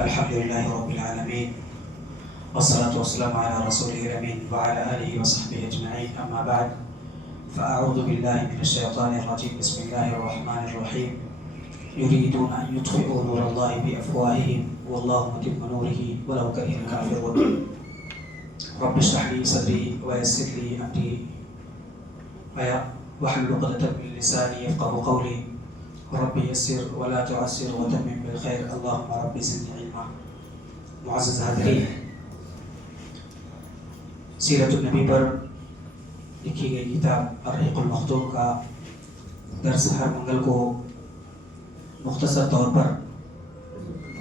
الحمد لله رب العالمين والصلاة والسلام على رسوله الأمين وعلى آله وصحبه أجمعين. أما بعد، فأعوذ بالله من الشيطان الرجيم. بسم الله الرحمن الرحيم. يريدون أن يطفئوا نور الله بأفواههم والله متم نوره ولو كره الكافرون. رب اشرح لي صدري ويسر لي أمري واحلل عقدة من لساني يفقهوا قولي. رب يسر ولا تعسر وتمم بالخير. اللهم رب زدني علما. معزز حاضرین، سیرت النبی پر لکھی گئی کتاب الرحیق المختوم کا درس ہر منگل کو مختصر طور پر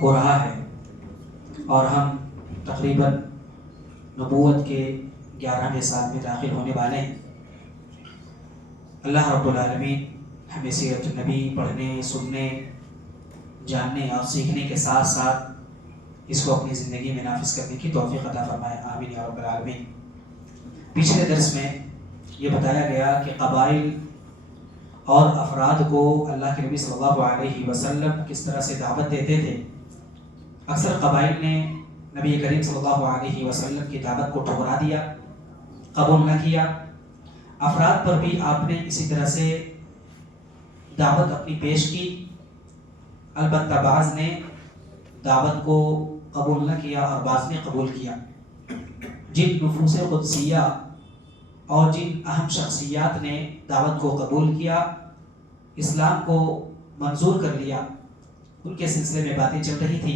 ہو رہا ہے، اور ہم تقریباً نبوت کے 11ویں سال میں داخل ہونے والے ہیں. اللہ رب العالمین ہمیں سیرت النبی پڑھنے، سننے، جاننے اور سیکھنے کے ساتھ ساتھ اس کو اپنی زندگی میں نافذ کرنے کی توفیق عطا فرمائے. آمین یا رب العالمین. پچھلے درس میں یہ بتایا گیا کہ قبائل اور افراد کو اللہ کے نبی صلی اللہ علیہ وسلم کس طرح سے دعوت دیتے تھے. اکثر قبائل نے نبی کریم صلی اللہ علیہ وسلم کی دعوت کو ٹھکرا دیا، قبول نہ کیا. افراد پر بھی آپ نے اسی طرح سے دعوت اپنی پیش کی، البتہ بعض نے دعوت کو قبول نہ کیا اور بعض نے قبول کیا. جن نفوس قدسیہ اور جن اہم شخصیات نے دعوت کو قبول کیا، اسلام کو منظور کر لیا، ان کے سلسلے میں باتیں چل رہی تھی.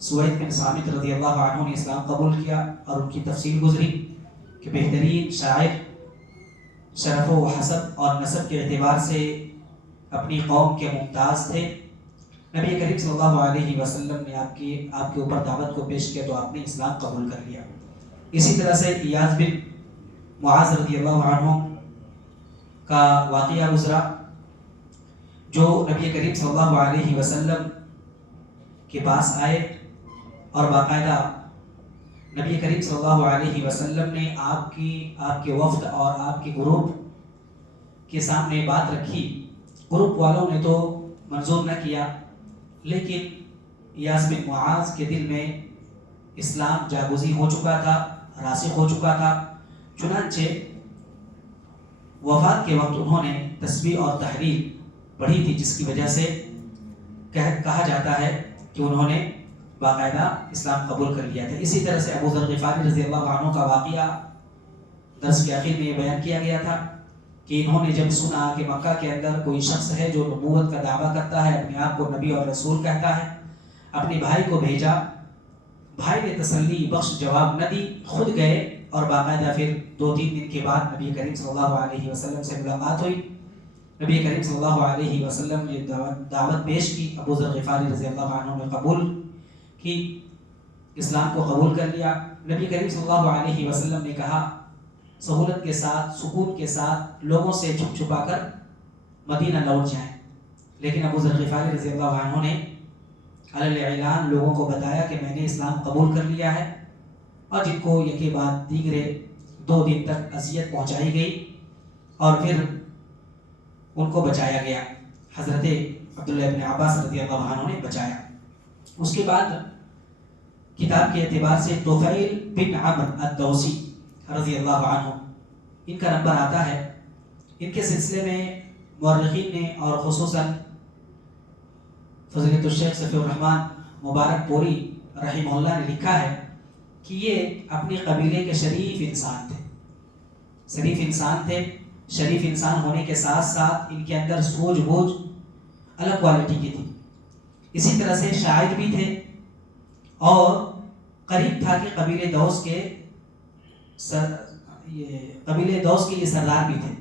سوید بن صامت رضی اللہ عنہ نے اسلام قبول کیا اور ان کی تفصیل گزری کہ بہترین شاعر، شرف و حسب اور نسب کے اعتبار سے اپنی قوم کے ممتاز تھے. نبی کریم صلی اللہ علیہ وسلم نے آپ کے اوپر دعوت کو پیش کیا تو آپ نے اسلام قبول کر لیا. اسی طرح سے ایاز بن معاذ رضی اللہ عنہ کا واقعہ گزرا، جو نبی کریم صلی اللہ علیہ وسلم کے پاس آئے اور باقاعدہ نبی کریم صلی اللہ علیہ وسلم نے آپ کے وفد اور آپ کے گروپ کے سامنے بات رکھی. گروپ والوں نے تو منظور نہ کیا، لیکن ایاز بن معاذ کے دل میں اسلام جاگزی ہو چکا تھا، راسخ ہو چکا تھا. چنانچہ وفات کے وقت انہوں نے تسبیح اور تحلیل پڑھی تھی، جس کی وجہ سے کہا جاتا ہے کہ انہوں نے باقاعدہ اسلام قبول کر لیا تھا. اسی طرح سے ابو ذر غفاری رضی اللہ عنہ کا واقعہ درس کے آخر میں یہ بیان کیا گیا تھا کہ انہوں نے جب سنا کہ مکہ کے اندر کوئی شخص ہے جو نبوت کا دعویٰ کرتا ہے، اپنے آپ کو نبی اور رسول کہتا ہے، اپنے بھائی کو بھیجا. بھائی نے تسلی بخش جواب نہ دی، خود گئے اور باقاعدہ پھر 2-3 دن کے بعد نبی کریم صلی اللہ علیہ وسلم سے ملاقات ہوئی. نبی کریم صلی اللہ علیہ وسلم نے دعوت پیش کی. ابو ذر غفاری رضی اللہ عنہ نے قبول کی، اسلام کو قبول کر لیا. نبی کریم صلی اللہ علیہ وسلم نے کہا سہولت کے ساتھ، سکون کے ساتھ لوگوں سے چھپ چھپا کر مدینہ لوٹ جائیں. لیکن ابو ذر غفاری رضی اللہ عنہ نے علی اعلان لوگوں کو بتایا کہ میں نے اسلام قبول کر لیا ہے، اور جن کو یکے بعد دیگرے 2 دن تک اذیت پہنچائی گئی اور پھر ان کو بچایا گیا. حضرت عبداللہ ابن عباس رضی اللہ عنہ نے بچایا. اس کے بعد کتاب کے اعتبار سے طفیل بن عمرو الدوسی رضی اللہ عنہ، ان کا نمبر آتا ہے. ان کے سلسلے میں مورخین نے اور خصوصاً فضیلت الشیخ صفی الرحمن مبارک پوری رحمہ اللہ نے لکھا ہے کہ یہ اپنے قبیلے کے شریف انسان تھے. شریف انسان ہونے کے ساتھ ساتھ ان کے اندر سوجھ بوجھ الگ کوالٹی کی تھی. اسی طرح سے شاعر بھی تھے اور قریب تھا کہ قبیلے دوس کے یہ سردار بھی تھے.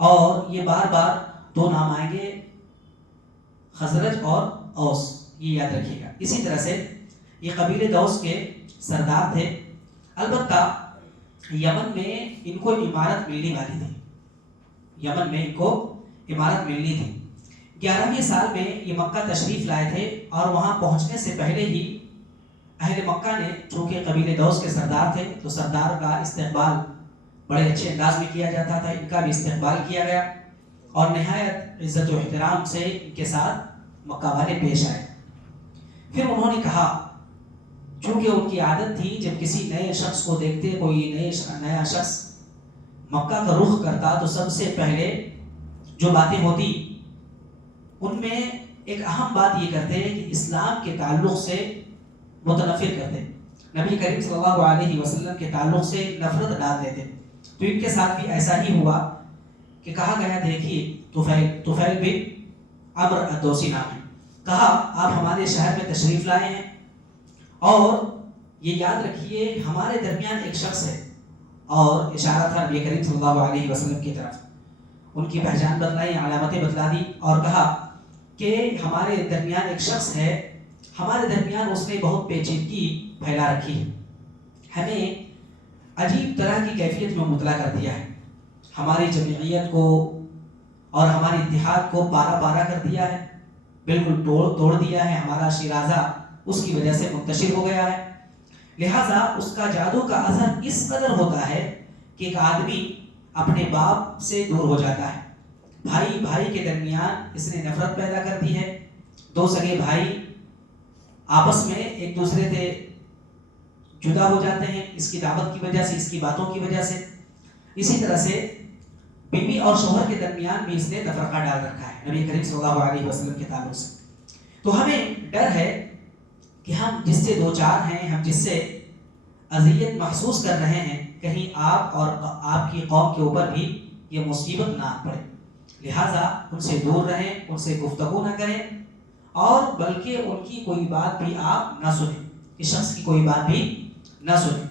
اور یہ بار بار 2 نام آئیں گے، خزرج اور اوس، یہ یاد رکھیے گا. اسی طرح سے یہ قبیلے دوس کے سردار تھے. البتہ یمن میں ان کو امارت ملنے والی تھی. 11ویں سال میں یہ مکہ تشریف لائے تھے، اور وہاں پہنچنے سے پہلے ہی اہل مکہ نے، چونکہ قبیلے دوس کے سردار تھے تو سردار کا استقبال بڑے اچھے انداز میں کیا جاتا تھا. ان کا بھی استقبال کیا گیا اور نہایت عزت و احترام سے ان کے ساتھ مکہ والے پیش آئے. پھر انہوں نے کہا چونکہ ان کی عادت تھی جب کسی نئے شخص کو دیکھتے، کوئی نیا شخص مکہ کا رخ کرتا تو سب سے پہلے جو باتیں ہوتی ان میں ایک اہم بات یہ کرتے کہ اسلام کے تعلق سے متنفر کرتے، نبی کریم صلی اللہ علیہ وسلم کے تعلق سے نفرت ڈال دیتے۔ تو ان کے ساتھ بھی ایسا ہی ہوا کہ کہا گیا دیکھیے طفیل بن عمرو الدوسی نام ہے، کہا آپ ہمارے شہر میں تشریف لائے ہیں اور یہ یاد رکھیے ہمارے درمیان ایک شخص ہے، اور اشارہ تھا نبی کریم صلی اللہ علیہ وسلم کی طرف، ان کی پہچان بتلائی، علامتیں بتلا دی اور کہا کہ ہمارے درمیان ایک شخص ہے، ہمارے درمیان اس نے بہت پیچیدگی پھیلا رکھی ہے، ہمیں عجیب طرح کی کیفیت میں مطلع کر دیا ہے، ہماری جمعیت کو اور ہمارے اتحاد کو پارا پارا کر دیا ہے، بالکل توڑ دیا ہے، ہمارا شیرازہ اس کی وجہ سے منتشر ہو گیا ہے۔ لہٰذا اس کا جادو کا اثر اس قدر ہوتا ہے کہ ایک آدمی اپنے باپ سے دور ہو جاتا ہے، بھائی بھائی کے درمیان اس نے نفرت پیدا کر دی ہے، دو سگے بھائی آپس میں ایک دوسرے سے جدا ہو جاتے ہیں اس کی دعوت کی وجہ سے، اس کی باتوں کی وجہ سے۔ اسی طرح سے بیوی اور شوہر کے درمیان بھی اس نے تفرقہ ڈال رکھا ہے نبی کریم صلی اللہ علیہ وسلم کے تعلق سے۔ تو ہمیں ڈر ہے کہ ہم جس سے دو چار ہیں، ہم جس سے اذیت محسوس کر رہے ہیں، کہیں آپ اور آپ کی قوم کے اوپر بھی یہ مصیبت نہ پڑے، لہٰذا ان سے دور رہیں، ان سے گفتگو نہ کریں، اور بلکہ ان کی کوئی بات بھی آپ نہ سنیں، اس شخص کی کوئی بات بھی نہ سنیں۔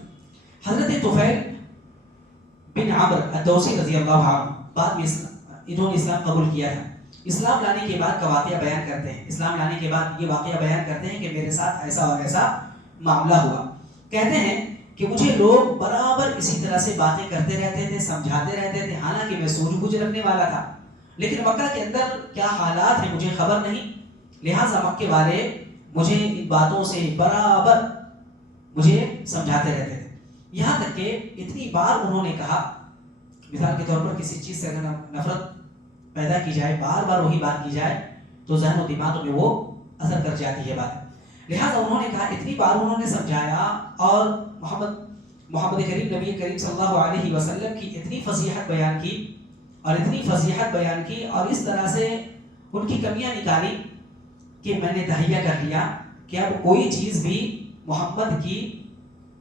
حضرت طفیل بن عمرو الدوسی رضی اللہ عنہ بعد میں انہوں نے اسلام قبول کیا تھا، اسلام لانے کے بعد کا واقعہ بیان کرتے ہیں، اسلام لانے کے بعد یہ واقعہ بیان کرتے ہیں کہ میرے ساتھ ایسا اور ایسا معاملہ ہوا۔ کہتے ہیں کہ مجھے لوگ برابر اسی طرح سے باتیں کرتے رہتے تھے، سمجھاتے رہتے تھے، حالانکہ میں سوجھ بوجھ رکھنے والا تھا، لیکن مکہ کے اندر کیا حالات ہیں مجھے خبر نہیں، لہٰذا مکے والے مجھے ان باتوں سے برابر مجھے سمجھاتے رہتے تھے، یہاں تک کہ اتنی بار انہوں نے کہا، مثال کے طور پر کسی چیز سے اگر نفرت پیدا کی جائے، بار بار وہی بات کی جائے تو ذہن و دماغ میں وہ اثر کر جاتی ہے بات، لہٰذا انہوں نے کہا، اتنی بار انہوں نے سمجھایا اور محمد کریم نبی کریم صلی اللہ علیہ وسلم کی اتنی فضیحت بیان کی اور اتنی فضیحت بیان کی اور اس طرح سے ان کی کمیاں نکالی کہ میں نے تہیہ کر لیا کہ اب کوئی چیز بھی محمد کی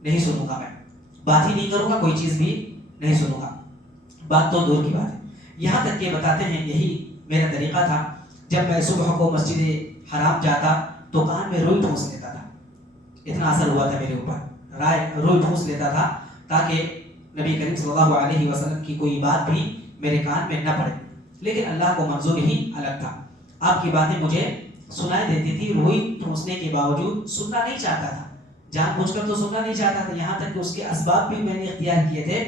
نہیں سنوں گا، میں بات ہی نہیں کروں گا، کوئی چیز بھی نہیں سنوں گا، بات تو دور کی بات ہے۔ یہاں تک کہ بتاتے ہیں یہی میرا طریقہ تھا، جب میں صبح کو مسجد حرام جاتا تو کان میں روئی ٹھونس لیتا تھا، اتنا اثر ہوا تھا میرے اوپر، روئی ٹھونس لیتا تھا تاکہ نبی کریم صلی اللہ علیہ وسلم کی کوئی بات بھی میرے کان میں نہ پڑے، لیکن اللہ کو منظور ہی الگ تھا، آپ کی باتیں مجھے سنائی دیتی تھی، روئی ٹھونسنے کے باوجود سننا نہیں چاہتا تھا، جان بوجھ کر تو سننا نہیں چاہتا تھا، یہاں تک کہ اس کے اسباب بھی میں نے اختیار کیے تھے،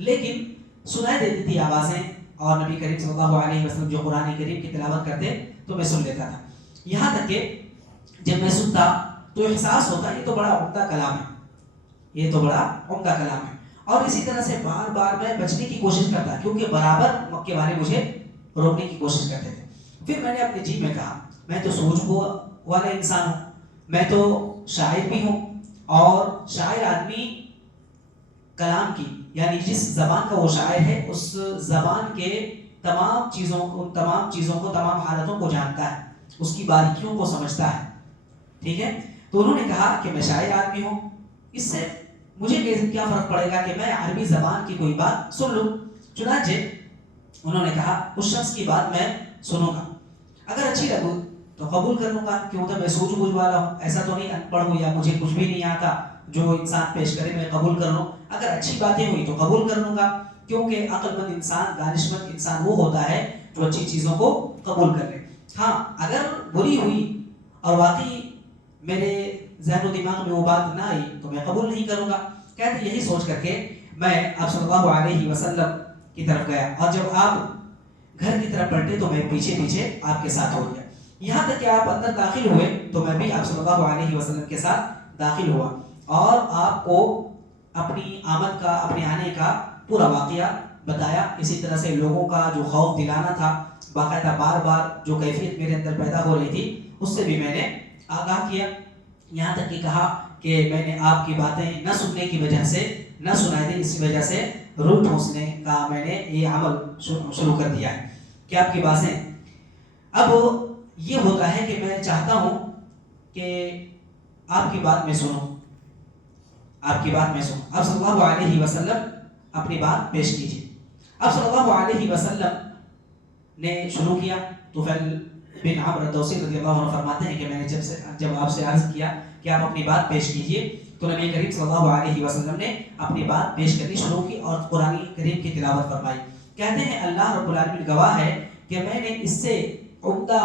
لیکن سنائی دیتی تھی آوازیں، اور نبی کریم صلی اللہ علیہ وسلم جو قرآن کریم کی تلاوت کرتے تو میں سن لیتا تھا، یہاں تک کہ جب میں سنتا تو احساس ہوتا یہ تو بڑا عمدہ کلام ہے، یہ تو بڑا عمدہ کلام ہے، اور اسی طرح سے بار بار میں بچنے کی کوشش کرتا کیونکہ برابر مکے والے مجھے روکنے کی کوشش کرتے تھے۔ پھر میں نے اپنے جی میں کہا میں تو سوچ والا انسان ہوں، میں تو شاعر بھی ہوں، اور شاعر آدمی کلام کی یعنی جس زبان کا وہ شاعر ہے اس زبان کے تمام چیزوں کو، تمام حالتوں کو جانتا ہے، اس کی باریکیوں کو سمجھتا ہے، ٹھیک ہے؟ تو انہوں نے کہا کہ میں شاعر آدمی ہوں، اس سے مجھے کیا فرق پڑے گا کہ میں عربی زبان کی کوئی بات سن لوں، چنانچہ انہوں نے کہا اس شخص کی بات میں سنوں گا، اگر اچھی لگو تو قبول کر لوں گا، کیوں تو میں سوجھ بوجھ والا ہوں، ایسا تو نہیں ان پڑھ ہوں یا مجھے کچھ بھی نہیں آتا جو انسان پیش کرے میں قبول کر لوں، اگر اچھی باتیں ہوئی تو قبول کر لوں گا، کیونکہ عقل مند انسان، دانشمند انسان وہ ہوتا ہے جو اچھی چیزوں کو قبول کر لے، ہاں اگر بری ہوئی اور واقعی میرے ذہن و دماغ میں وہ بات نہ آئی تو میں قبول نہیں کروں گا۔ کہتے یہی سوچ کر کے میں آپ صلی اللہ علیہ وسلم کی طرف گیا، اور جب آپ گھر کی طرف پلٹے تو میں پیچھے پیچھے آپ کے ساتھ ہو گیا، یہاں تک کہ آپ اندر داخل ہوئے تو میں بھی آپ صلی اللہ علیہ وسلم کے ساتھ داخل ہوا، اور آپ کو اپنی آمد کا، اپنے آنے کا پورا واقعہ بتایا، اسی طرح سے لوگوں کا جو خوف دلانا تھا، باقاعدہ بار بار جو کیفیت میرے اندر پیدا ہو رہی تھی اس سے بھی میں نے آگاہ کیا۔ یہاں تک کہ کہا کہ میں نے آپ کی باتیں نہ سننے کی وجہ سے، نہ سنائی دی، اسی وجہ سے روح ٹھونسنے کا میں نے یہ عمل شروع کر دیا ہے کہ آپ کی باتیں. اب یہ ہوتا ہے کہ میں چاہتا ہوں کہ آپ کی بات میں سنوں، آپ کی بات میں سنوں. اب صلی اللہ علیہ وسلم اپنی بات پیش کیجیے. اب صلی اللہ علیہ وسلم نے شروع کیا. طفیل بن عمرو الدوسی رضی اللہ عنہ فرماتے ہیں کہ میں نے جب آپ سے عرض کیا کہ آپ اپنی بات پیش کیجیے تو نبی کریم صلی اللہ علیہ وسلم نے اپنی بات پیش کرنی شروع کی اور قرآن کریم کی تلاوت فرمائی. کہتے ہیں اللہ رب العالمین گواہ ہے کہ میں نے اس سے عمدہ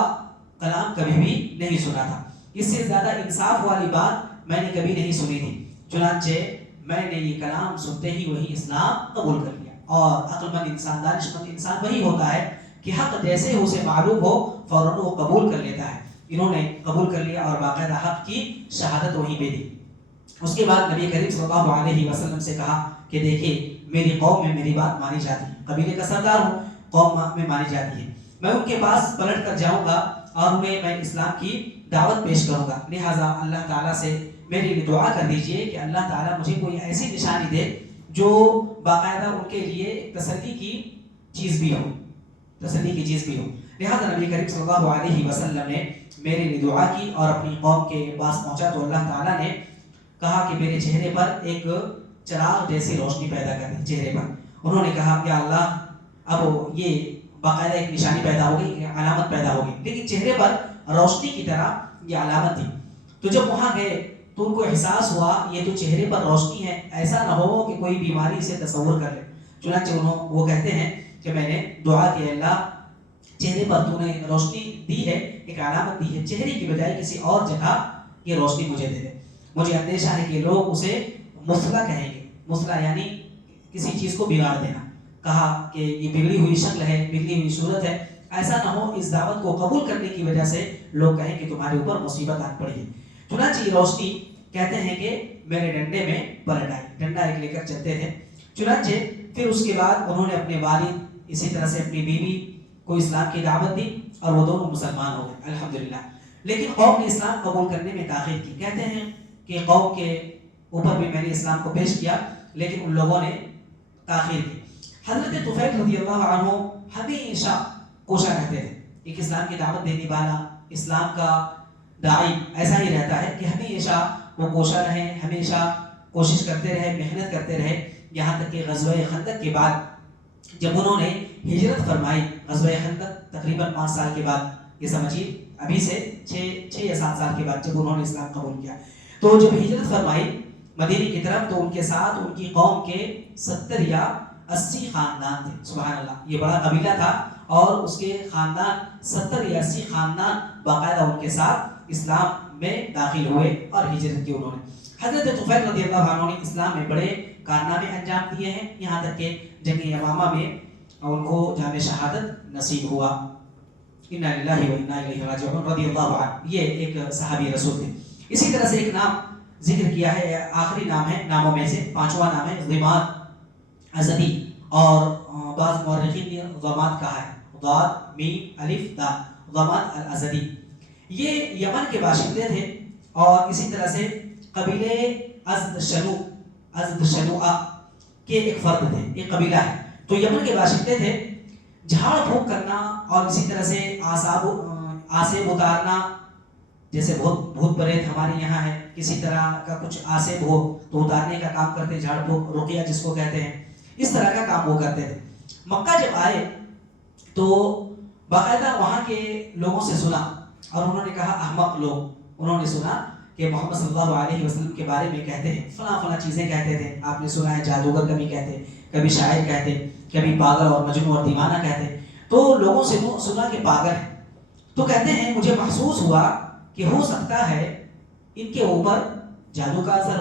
کلام کبھی بھی نہیں سنا تھا، اس سے زیادہ انصاف والی بات میں نے کبھی نہیں سنی تھی. چنانچہ میں نے یہ کلام سنتے ہی وہی اسلام قبول کر لیا. اور عقل مند انسان، دانش مند انسان وہی ہوتا ہے کہ حق جیسے اسے معلوم ہو فوراً وہ قبول کر لیتا ہے. انہوں نے قبول کر لیا اور باقاعدہ حق کی شہادت وہیں پہ دی. اس کے بعد نبی کریم صلی اللہ علیہ وسلم سے کہا کہ دیکھیے میری قوم میں میری بات مانی جاتی ہے، قبیلے کا سردار ہوں، قوم میں مانی جاتی ہے. میں ان کے پاس پلٹ کر جاؤں گا اور انہیں میں اسلام کی دعوت پیش کروں گا. لہٰذا اللہ تعالیٰ سے میری دعا کر دیجئے کہ اللہ تعالیٰ مجھے کوئی ایسی نشانی دے جو باقاعدہ ان کے لیے تسلی کی چیز بھی ہو، تسلی کی چیز بھی ہو. لہٰذا نبی کریم صلی اللہ علیہ وسلم نے میرے لیے دعا کی اور اپنی قوم کے پاس پہنچا تو اللہ تعالیٰ نے کہا کہ میرے چہرے پر ایک چراغ جیسی روشنی پیدا کر دی چہرے پر. انہوں نے کہا یا اللہ اب یہ باقاعدہ ایک نشانی پیدا ہو گئی، علامت پیدا ہو گئی، لیکن چہرے پر روشنی کی طرح یہ علامت تھی. تو جب وہاں گئے تو ان کو احساس ہوا یہ تو چہرے پر روشنی ہے، ایسا نہ ہو کہ کوئی بیماری سے تصور کر لے. چنانچہ وہ کہتے ہیں کہ میں نے دعا کی اللہ چہرے پر تو نے روشنی دی ہے، ایک علامت دی ہے، چہرے کی بجائے کسی اور جگہ یہ روشنی مجھے دے دے. مجھے اندیشہ ہے کہ لوگ اسے مسئلہ کہیں گے، مسئلہ یعنی کسی چیز کو بگاڑ دینا. کہا کہ یہ بگڑی ہوئی شکل ہے، بگڑی ہوئی صورت ہے، ایسا نہ ہو اس دعوت کو قبول کرنے کی وجہ سے لوگ کہیں کہ تمہارے اوپر مصیبت آ پڑی ہے. چنانچہ یہ روشنی کہتے ہیں کہ میرے ڈنڈے میں پلٹ آئی، ڈنڈا ایک لے کر چلتے تھے. چنانچہ پھر اس کے بعد انہوں نے اپنے والد اسی طرح سے اپنی بیوی کو اسلام کی دعوت دی اور وہ دونوں مسلمان ہو گئے الحمدللہ. لیکن قوم نے اسلام قبول کرنے میں تاخیر کی. کہتے ہیں کہ قوم کے اوپر بھی میں نے اسلام کو پیش کیا لیکن ان لوگوں نے تاخیر کی. حضرت طفیل رضی اللہ عنہ ہمیشہ کوشاں رہتے تھے. ایک اسلام کی دعوت دینے والا، اسلام کا داعی ایسا ہی رہتا ہے کہ ہمیشہ وہ کوشاں رہے، ہمیشہ کوشش کرتے رہے، محنت کرتے رہے. یہاں تک کہ غزوہ خندق کے بعد جب انہوں نے ہجرت فرمائی، غزوہ خندق تقریباً 5 سال کے بعد، یہ سمجھیے ابھی سے 6 یا 7 سال کے بعد جب انہوں نے اسلام قبول کیا، تو جب ہجرت فرمائی مدینے کی طرف تو ان کے ساتھ ان کی قوم کے 70 یا 80 خاندان تھے. سبحان اللہ، یہ بڑا قبیلہ تھا اور اس کے خاندان 70 یا 80 خاندان باقاعدہ ان کے ساتھ اسلام میں داخل ہوئے اور ہجرت کی انہوں نے. حضرت طفیل رضی اللہ عنہ نے اسلام میں بڑے کارنامے انجام دیے ہیں، یہاں تک کہ جنگ یمامہ میں ان کو جام شہادت نصیب ہوا. انا للہ و انا الیہ راجعون رضی اللہ عنہ، یہ ایک صحابی رسول تھے. اسی طرح سے ایک نام ذکر کیا ہے، آخری نام ہے ناموں میں سے، 5واں نام ہے ضماد ازدی، اور بعض مورخین نے ضماد کہا ہے، ضاد میم الف دا، ضماد الازدی. یہ یمن کے باشندے تھے اور اسی طرح سے قبیلے ازد شنوعہ کے ایک فرد تھے، ایک قبیلہ ہے. تو یمن کے باشندے تھے. جھاڑ پھونک کرنا اور اسی طرح سے آسیب اتارنا، جیسے بھوت پریت ہمارے یہاں ہے، کسی طرح کا کچھ آسیب ہو تو اتارنے کا کام کرتے، جھاڑ پھونک رقیہ جس کو کہتے ہیں، اس طرح کا کام وہ کرتے تھے. مکہ جب آئے تو باقاعدہ وہاں کے لوگوں سے سنا اور انہوں نے کہا احمق لوگ، انہوں نے سنا کہ محمد صلی اللہ علیہ وسلم کے بارے میں کہتے ہیں فلاں فلاں چیزیں کہتے تھے. آپ نے سنا ہے جادوگر کبھی کہتے، کبھی شاعر کہتے، کبھی پاگل اور مجنون اور دیوانہ کہتے. تو لوگوں سے سنا کہ پاگل ہے. تو کہتے ہیں مجھے محسوس ہوا کہ ہو سکتا ہے ان کے اوپر جادو کا اثر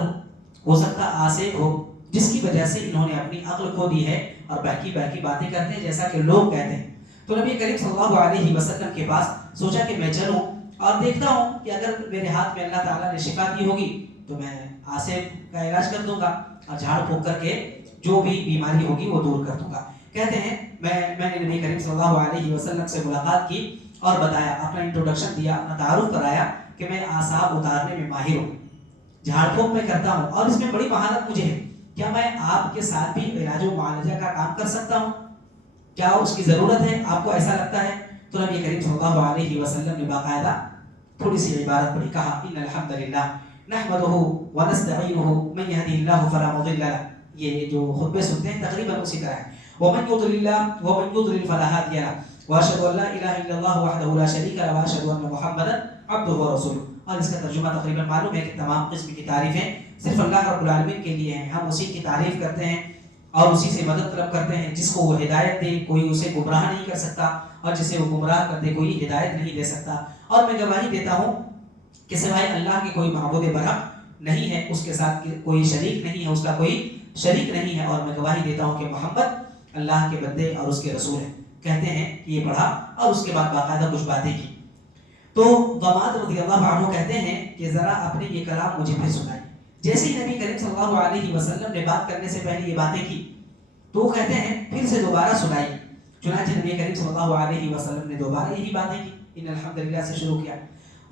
ہو سکتا آسیب ہو، جس کی وجہ سے انہوں نے اپنی عقل کھو دی ہے اور بہکی باتیں کرتے ہیں جیسا کہ لوگ کہتے ہیں. تو نبی کریم صلی اللہ علیہ وسلم کے پاس سوچا کہ میں چلوں اور دیکھتا ہوں کہ اگر میرے ہاتھ میں اللہ تعالیٰ نے شفا دی ہوگی تو میں آسیب کا علاج کر دوں گا اور جھاڑ پھونک کر کے جو بھی بیماری ہوگی وہ دور کر دوں گا. کہتے ہیں میں نے نبی کریم صلی اللہ علیہ وسلم سے ملاقات کی اور بتایا، اپنا انٹروڈکشن دیا، اپنا تعارف کرایا کہ میں اعصاب اتارنے میں ماہر ہوں، جھاڑ پھونک میں کرتا ہوں اور اس میں بڑی مہارت مجھے ہے، کیا میں آپ کے ساتھ بھی علاج و معالجہ کا کام کر سکتا ہوں؟ کیا اس کی ضرورت ہے؟ آپ کو ایسا لگتا ہے؟ تو نبی کریم صلی اللہ علیہ وسلم نے باقاعدہ تھوڑی سی عبارت پڑھی، کہا ان الحمد للہ نحمدہ ونستعینہ من یہدہ اللہ فلا مضل لہ. یہ جو خطبے سنتے ہیں تقریباً اسی طرح ہے. ومن يضلل فلا هادي له واشهد ان لا اله الا الله وحده لا شريك له واشهد ان محمدا عبده ورسوله. اور اس کا ترجمہ تقریباً معلوم ہے کہ تمام قسم کی تعریفیں صرف اللہ رب العالمین کے لیے ہیں، ہم اسی کی تعریف کرتے ہیں اور اسی سے مدد طلب کرتے ہیں. جس کو وہ ہدایت دے کوئی اسے گمراہ نہیں کر سکتا، اور جسے وہ گمراہ کر دے کوئی ہدایت نہیں دے سکتا. اور میں گواہی دیتا ہوں کہ سوائے اللہ کے کوئی معبود برحق نہیں ہے، اس کے ساتھ کوئی شریک نہیں ہے، اس کا کوئی شریک نہیں ہے. اور میں گواہی دیتا ہوں کہ محمد اللہ کے بندے اور اس کے رسول ہیں. کہتے ہیں کہ یہ پڑھا اور اس کے بعد باقاعدہ کچھ باتیں کی. تو ضماد رضی اللہ عنہ کہتے ہیں کہ ذرا اپنے یہ کلام مجھے پھر سنائیں. جیسے ہی نبی کریم صلی اللہ علیہ وسلم نے بات کرنے سے پہلے یہ باتیں کی تو وہ کہتے ہیں پھر سے دوبارہ سنائی. چنانچہ نبی کریم صلی اللہ علیہ وسلم نے دوبارہ یہی باتیں کی، ان الحمدللہ سے شروع کیا.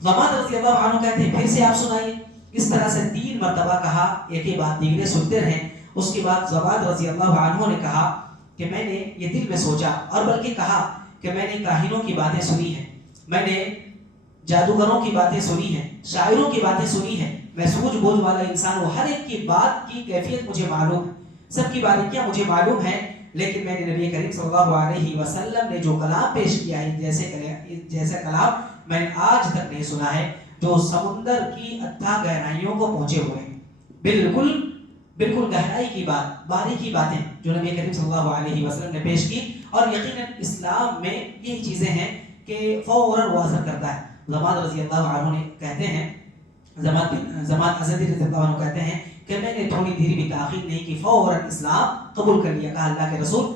ضماد رضی اللہ عنہ کہتے ہیں پھر سے آپ سنائیے. اس طرح سے 3 مرتبہ کہا، ایک ہی بات دیگرے سنتے رہے. اس کے بعد ضماد رضی اللہ عنہ نے کہا کہ میں نے یہ دل میں سوچا، اور بلکہ کہا کہ میں نے کاہنوں کی باتیں سنی ہیں، میں نے جادوگروں کی باتیں سنی ہیں، شاعروں کی باتیں سنی ہیں. میں سوجھ بوجھ والا انسان ہوں، ہر ایک کی بات کی کیفیت مجھے معلوم ہے، سب کی باریکیاں مجھے معلوم ہے. لیکن میں نے نبی کریم صلی اللہ علیہ وسلم نے جو کلام پیش کیا ہے جیسا کلام میں نے آج تک نہیں سنا ہے، جو سمندر کی اتھاہ گہرائیوں کو پہنچے ہوئے ہیں. بالکل گہرائی کی بات، باریکی باتیں جو نبی کریم صلی اللہ علیہ وسلم نے پیش کی. اور یقیناً اسلام میں یہی چیزیں ہیں کہ فوراً وہ اثر کرتا ہے. ضماد رضی اللہ عنہ نے کہتے ہیں، ضماد ازدی رضی اللہ عنہ کہتے ہیں کہ میں نے تھوڑی دیر بھی تاخیر نہیں کی، فوراً اسلام قبول کر لیا. کہا اللہ کے رسول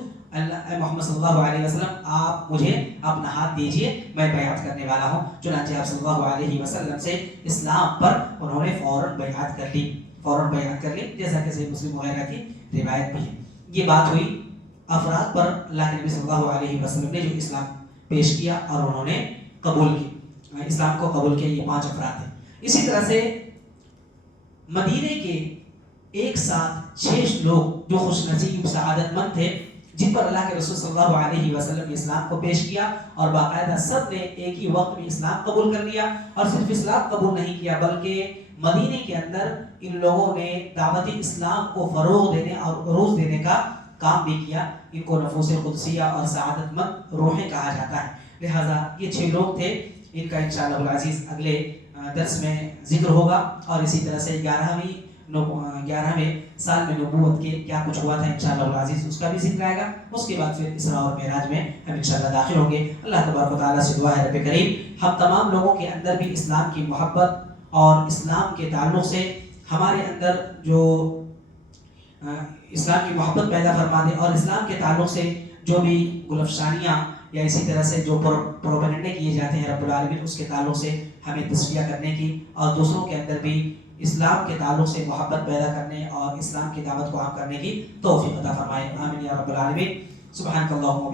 محمد صلی اللہ علیہ وسلم آپ مجھے اپنا ہاتھ دیجئے، میں بیعت کرنے والا ہوں. چنانچہ آپ صلی اللہ علیہ وسلم سے اسلام پر انہوں نے فوراً بیعت کر لی، جیسا کہ صحیح مسلم وغیرہ کی روایت بھی ہے. یہ بات ہوئی افراد پر اللہ کے نبی صلی اللہ علیہ وسلم نے جو اسلام پیش کیا اور انہوں نے قبول کی، اسلام کو قبول کیا. یہ 5 افراد ہیں. اسی طرح سے مدینے کے ایک ساتھ 6 لوگ جو خوش نصیب سعادت مند تھے، جن پر اللہ کے رسول صلی اللہ علیہ وسلم نے اسلام کو پیش کیا اور باقاعدہ سب نے ایک ہی وقت میں اسلام قبول کر لیا. اور صرف اسلام قبول نہیں کیا بلکہ مدینے کے اندر ان لوگوں نے دعوت اسلام کو فروغ دینے اور عروج دینے کا کام بھی کیا. ان کو نفوس قدسیہ اور سعادت مند روحیں کہا جاتا ہے. لہٰذا یہ 6 لوگ تھے، ان کا انشاءاللہ العزیز اگلے درس میں ذکر ہوگا. اور اسی طرح سے 11ویں سال میں نبوت کے کیا کچھ ہوا تھا انشاءاللہ العزیز اس کا بھی ذکر آئے گا. اس کے بعد پھر اسراء اور معراج میں ہم انشاءاللہ داخل ہوں گے. اللہ تبارک و تعالیٰ سے دعا ہے رب کریم ہم تمام لوگوں کے اندر بھی اسلام کی محبت اور اسلام کے تعلق سے ہمارے اندر جو اسلام کی محبت پیدا فرما دے، اور اسلام کے تعلق سے جو بھی گلفشانیاں یا اسی طرح سے جو پروپیگنڈے کیے جاتے ہیں رب العالمین اس کے تعلق سے ہمیں تصفیہ کرنے کی، اور دوسروں کے اندر بھی اسلام کے تعلق سے محبت پیدا کرنے اور اسلام کی دعوت کو عام کرنے کی توفیق عطا فرمائے. آمین یا رب العالمین. سبحانک اللہم